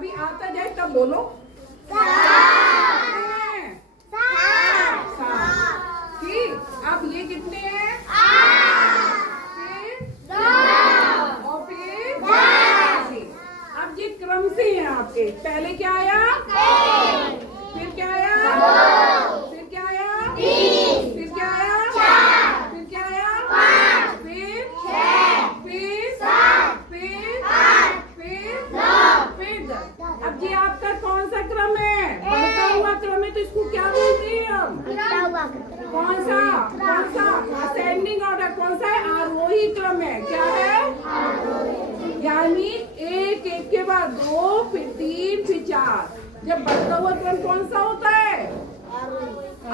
अभी आता जाए तब बोलो। ठीक, अब ये कितने हैं? फिर और फिर अब ये क्रम से हैं आपके। पहले क्या आया? फिर क्या आया? फिर क्या आया? फिर क्या आया? फिर क्या आया? फिर फिर अब ये आपका कौन सा क्रम है? बढ़ता हुआ क्रम है, तो इसको क्या बोलते हैं हम? कौन सा? असेंडिंग ऑर्डर कौन सा है? आरोही क्रम है। क्या है? यानी एक के बाद 2, फिर 3, फिर 4। जब बढ़ता हुआ क्रम कौन सा होता है?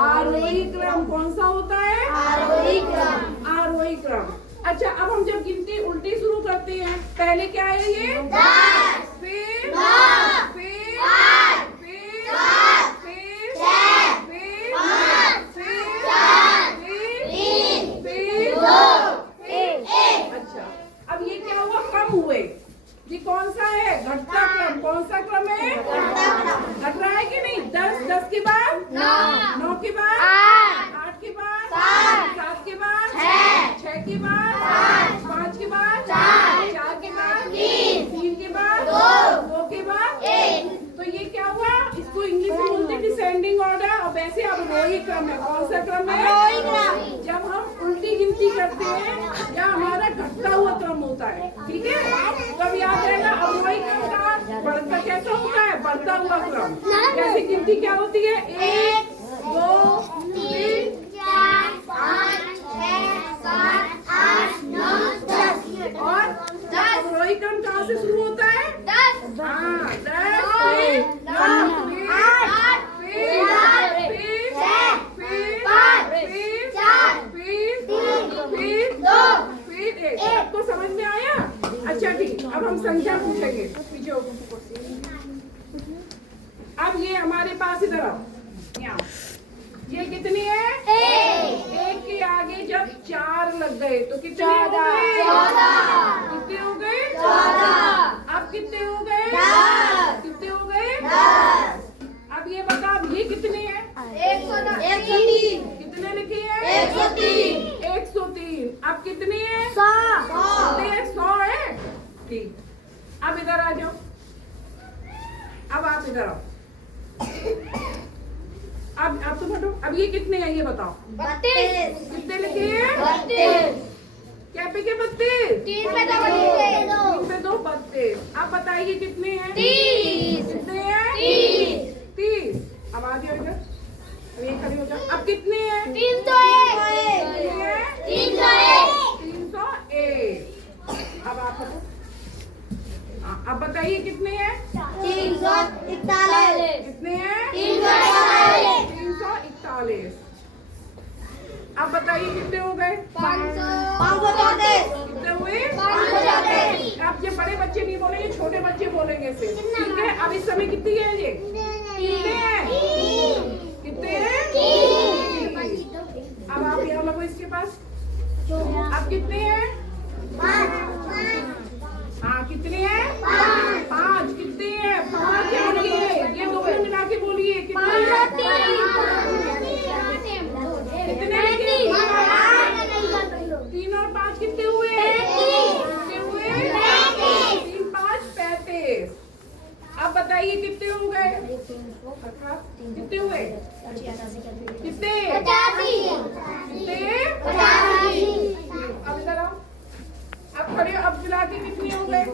आरोही क्रम। कौन सा होता है? आरोही क्रम। अच्छा, अब हम जब गिनती उल्टी शुरू करते हैं, पहले क्या है? ये 10, फिर 9, फिर 8, फिर 7, फिर 6, फिर 5, फिर 4, फिर 2, फिर 1। अच्छा, अब ये क्या हुआ? कम हुए। ये कौन सा है? घटता क्रम। कौन सा क्रम है? घट रहा है कि नहीं? 10 के बाद 9 के बाद 8 के बाद 7 के बाद 6 के बाद 5 के बाद 4 के बाद 3 के बाद 2 के बाद 1। तो ये क्या हुआ? इसको इंग्लिश में बोलते हैं डिसेंडिंग ऑर्डर। और वैसे अवरोही क्रम है। कौन सा क्रम है? जब हम उल्टी गिनती करते हैं या हमारा घटता हुआ क्रम होता है। ठीक है, तब याद रहेगा अवरोही क्रम का बढ़ता कैसा होता है? बढ़ता हुआ क्रम। जैसे गिनती क्या होती है? 1, 2, 3, 4, 5, 6, 7, 8, 9, 10। और अवरोही क्रम कहाँ से शुरू होता है? 10। हाँ, 10, फिर 9, फिर 8, फिर 6, फिर 5, फिर 4, फिर 3, फिर 2, फिर 1। आपको समझ में आया? अच्छा ठीक, अब हम संख्या पूछेंगे। अब ये हमारे पास इधर आओ। यहाँ ये कितनी है? 1 के आगे जब 4 लग गए तो कितने हो गए? 14। कितने हो गए? 14। अब कितने हो गए? 10। कितने हो गए? 10। अब ये बता, अब ये कितने हैं? 103। कितने लिखी है? 103। 103। अब कितनी है? 100। 100 है। ठीक, अब इधर आ जाओ। अब आप इधर आओ। अब तुम हटो। अब ये कितने हैं ये बताओ? 32। कितने लिखे हैं? 32। क्या पे के 32? 3 पे 2 32। अब बताइए कितने हैं? 30। कितने हैं? 30। अब आ जाओ इधर। अब ये खड़े हो जाओ। अब कितने हैं? 301। 301। अब आप हटो। अब बताइए कितने हैं? 341। कितने हैं? 341। 341। अब बताइए कितने हो गए? 534। कितने हुए? 534। अब ये बड़े बच्चे नहीं बोलेंगे, छोटे बच्चे बोलेंगे सिर्फ। ठीक है, अब इस समय कितनी है ये? कितने हैं? कितने हैं? 3। अब आप यहाँ लगो इसके पास। अब कितने हैं? 5। हाँ, कितने हैं? 5। कितने हैं? 5 बोलिए। ये दोनों मिला के बोलिए। कितने हैं? कितने लिखे? 3 और 5 कितने हुए? कितने हुए? 3, 5, 35। अब बताइए कितने हो गए? कितने हुए? कितने? 85। अब इधर आओ। अब खड़े हो। अब मिला के कितने हो गए?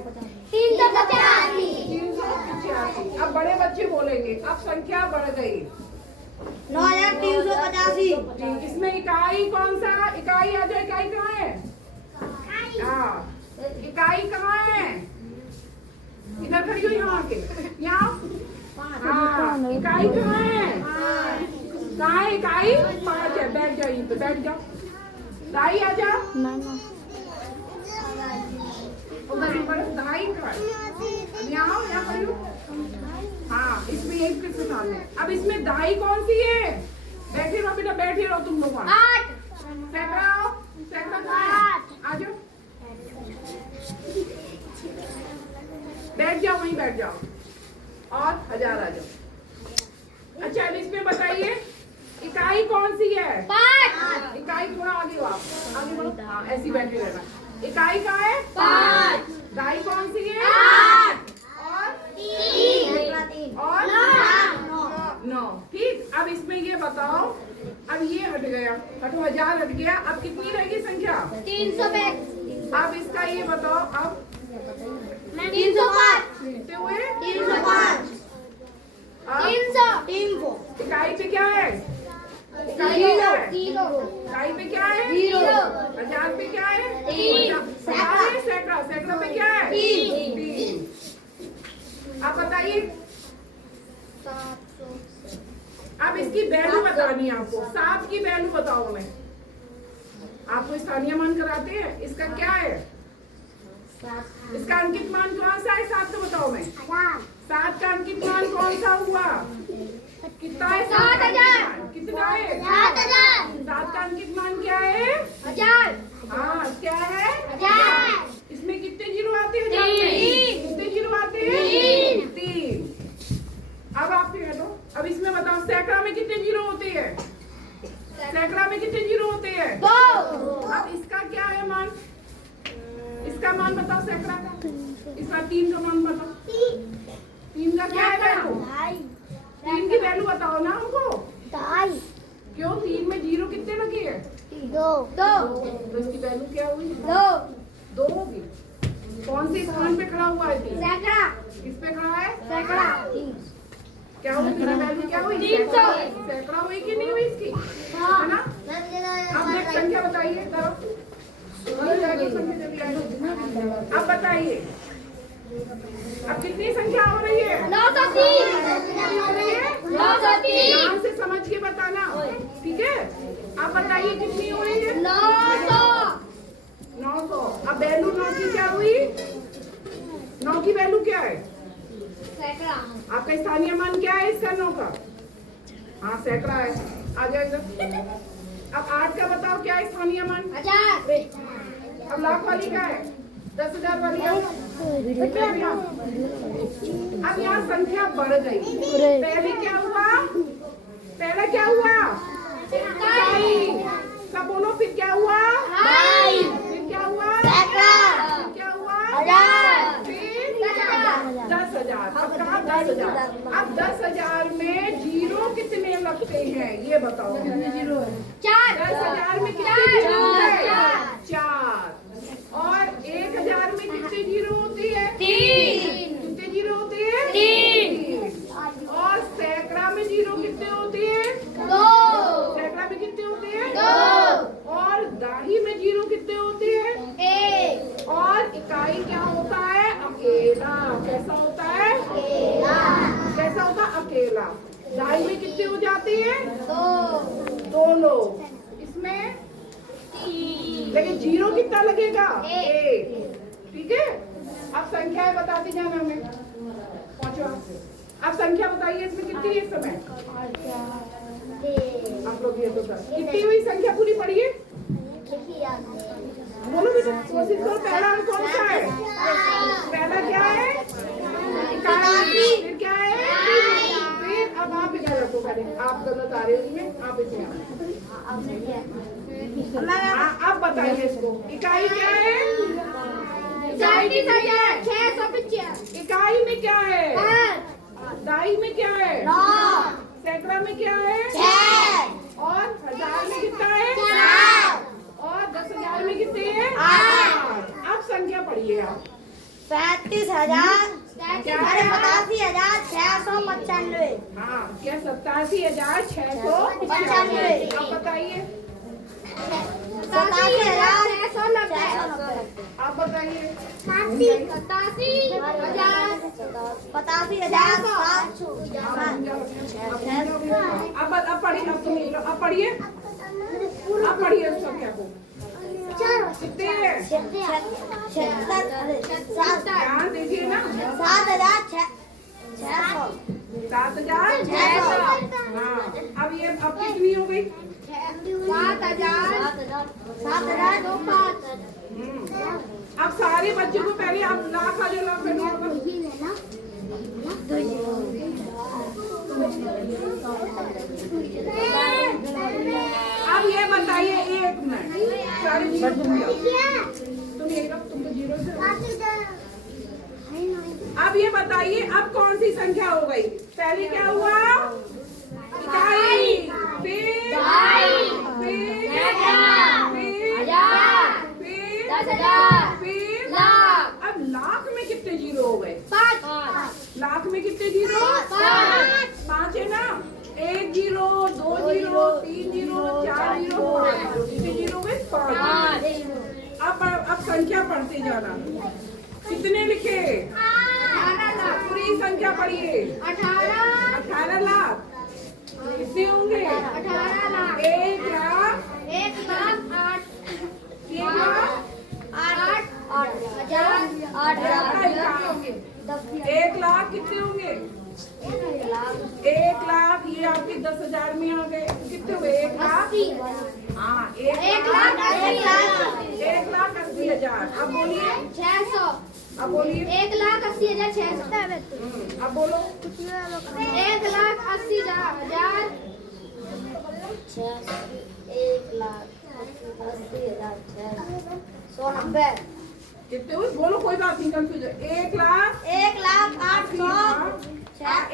385। 385। अब बड़े बच्चे बोलेंगे। अब संख्या बढ़ गई। 9385। इसमें इकाई कौन सा? इकाई आ जाओ। इकाई कहाँ है? हाँ, इकाई कहाँ है? इधर खड़ी हो। यहाँ आके। यहाँ। हाँ, इकाई कहाँ है? कहाँ है इकाई? 5 है। बैठ जाओ यहीं पे। बैठ जाओ। दाई आ जाओ। उधर ऊपर दाई कहाँ है? यहाँ आओ। यहाँ खड़ी हो। हाँ, इसमें यही फिर से सामने। अब इसमें दाई कौन सी है? बैठे रहो बेटा, बैठे रहो तुम लोग। 8। सैकड़ा आ जाओ। बैठ जाओ, वहीं बैठ जाओ। और 1000 आ जाओ। अच्छा अब इसमें बताइए इकाई कौन सी है? 5 इकाई थोड़ा आगे हो, आप आगे बढ़ो। हाँ ऐसी बैठे रहना। इकाई कहाँ है? 5 दाई कौन सी है? 8 और 3 और 9 9। ठीक। अब इसमें ये बताओ, अब ये हट गया, हटो 1000 हट गया, अब कितनी रहेगी संख्या? 305 अब इसका ये बताओ, अब 305 कितने हुए? 305 अब 300 इकाई पे क्या है? इकाई पे क्या है? 0 इकाई पे क्या है? 0 1000 पे क्या है? 3 सैकड़ा। सैकड़ा पे क्या है? 3। अब बताइए, अब इसकी वैल्यू बतानी है आपको। 7 की वैल्यू बताओ हमें। आपको स्थानीय मान कराते हैं, इसका क्या है? इसका अंकित मान कौन सा है? 7 का बताओ हमें। 7 का अंकित मान कौन सा हुआ? कितना है? 7000 कितना है? 7000 7 का अंकित मान क्या है? 1000 हाँ क्या है? 1000 इसमें कितने जीरो आते हैं? हजार में? 3 कितने जीरो आते हैं? 3। अब आप कह दो, अब इसमें बताओ सैकड़ा में कितने जीरो होते हैं? सैकड़ा में कितने जीरो होते हैं? 2 अब इसका क्या है मान? इसका मान बताओ सैकड़ा का। इसका 3 का मान बताओ। 3 का क्या है वैल्यू? 3 की वैल्यू बताओ ना हमको। क्यों 3 में जीरो कितने लगे हैं? 2 तो इसकी वैल्यू क्या हुई? 2 होगी। कौन से स्थान पे खड़ा हुआ है? 3 सैकड़ा किस पे खड़ा है? सैकड़ा क्या हुई? इसकी वैल्यू क्या हुई? 300। सैकड़ा हुई कि नहीं हुई इसकी? है ना? अब नेक्स्ट संख्या बताइए जरा। अब बताइए, अब कितनी संख्या हो रही है? 930 कितनी हो रही है? 930 ध्यान से समझ के बताना, ठीक है? अब बताइए कितनी हो रही है? 900 900। अब वैल्यू 9 की क्या हुई? 9 की वैल्यू क्या है? सैकड़ा आपका स्थानीय मान क्या है इसका? 9 का? हाँ सैकड़ा है। आ जाओ इधर। अब 8 का बताओ क्या है स्थानीय मान? 1000 अब लाख वाली का है? 10,000 वाली का? अब यहाँ संख्या बढ़ गई। पहले क्या हुआ? पहले क्या हुआ? इकाई। सब बोलो। फिर क्या हुआ? फिर क्या हुआ? फिर क्या हुआ? 1000 फिर 10,000। अब कहा 10,000। अब 10,000 में जीरो कितने लगते हैं ये बताओ। कितने जीरो है? 10,000 में कितने जीरो होते हैं? 4। और 1,000 में कितने जीरो होती है? 3 कितने जीरो होते हैं? 3 और सैकड़ा में जीरो कितने होते हैं? 2 सैकड़ा में कितने होते हैं? 2 और दाही में जीरो कितने होते हैं? 1 और इकाई क्या होता है? अकेला। कैसा होता है? कैसा होता है? अकेला। दाई में कितने हो जाते हैं? 2 लोग। इसमें लेकिन जीरो कितना लगेगा? 1। ठीक है। अब संख्याएं बताते जाना हमें। पहुंचो अब संख्या बताइए इसमें कितनी है इस समय? आप लोग ये तो कितनी हुई संख्या पूरी पढ़िए। बोलो बेटा कोशिश करो। पहला अंक कौन सा है? पहला क्या है? इकाई। फिर क्या है? फिर अब आप इधर रखो। पहले आप गलत आ रहे हो इसमें, आप इसमें अब बताइए इसको। इकाई क्या है? इकाई में क्या है? दाई में क्या है? सैकड़ा में क्या है? और 1000 में कितना है? और 10,000 में कितने हैं? 8। अब संख्या पढ़िए आप। 37,000 क्या है? 87,695 हाँ क्या? 87,695। अब बताइए। 87,690 आप बताइए। 87,700 अब पढ़िए। अब तुम अब पढ़िए। अब पढ़िए उस संख्या को। कितने हैं? 76 ध्यान दीजिए ना। 7,600 7,600। हाँ अब ये अब कितनी हो गई? 7,205 अब सारे बच्चों को पहले आप लाख आ जाओ। लाख अब ये बताइए 1 मिनट, सारे जीरो तुम ये रख, तुम तो जीरो से। अब ये बताइए अब कौन सी संख्या हो गई? पहले क्या हुआ? इकाई, फिर फिर अब लाख में कितने जीरो हो गए? लाख में कितने जीरो? 5 है ना। 1 zero, 2 zero, 3 zero, 4 zero, 5 zero. कितने जीरो हो गए? 5। अब संख्या पढ़ते जाना। कितने लिखे? पूरी संख्या पढ़िए। 18 लाख। कितने होंगे? 18 लाख। 1 लाख। 1 लाख 8 1 लाख 1 लाख कितने होंगे? 1 लाख ये आपके 10,000 में आ गए। कितने हुए? 1 लाख। हाँ 1 लाख 80,000। अब बोलिए। 600। अब बोलिए। 1,80,600। अब बोलो। 1,80,000 1,80,000 कितने हुए? बोलो, कोई बात नहीं, कंफ्यूज है। 1 लाख 1,08,000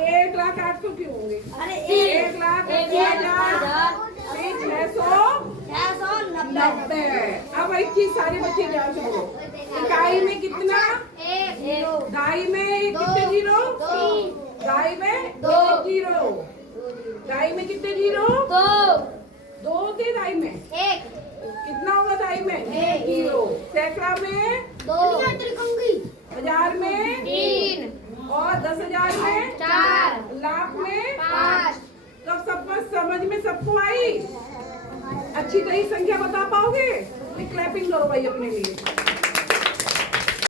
1 लाख 800 क्यों होंगे? अरे 1 लाख 80,000 690। अब एक चीज सारे बच्चे ध्यान से बोलो। इकाई में कितना? 1 दाई में कितने जीरो? 3 दाई में 2 जीरो। दाई में कितने जीरो? 2 थे दाई में। 1 कितना होगा दाई में? 1 जीरो। सैकड़ा में 2 हजार में 3 और 10,000 में 4 लाख में 5 तब सबको समझ में सबको आई? अच्छी तरह संख्या बता पाओगे? क्लैपिंग करो भाई अपने लिए।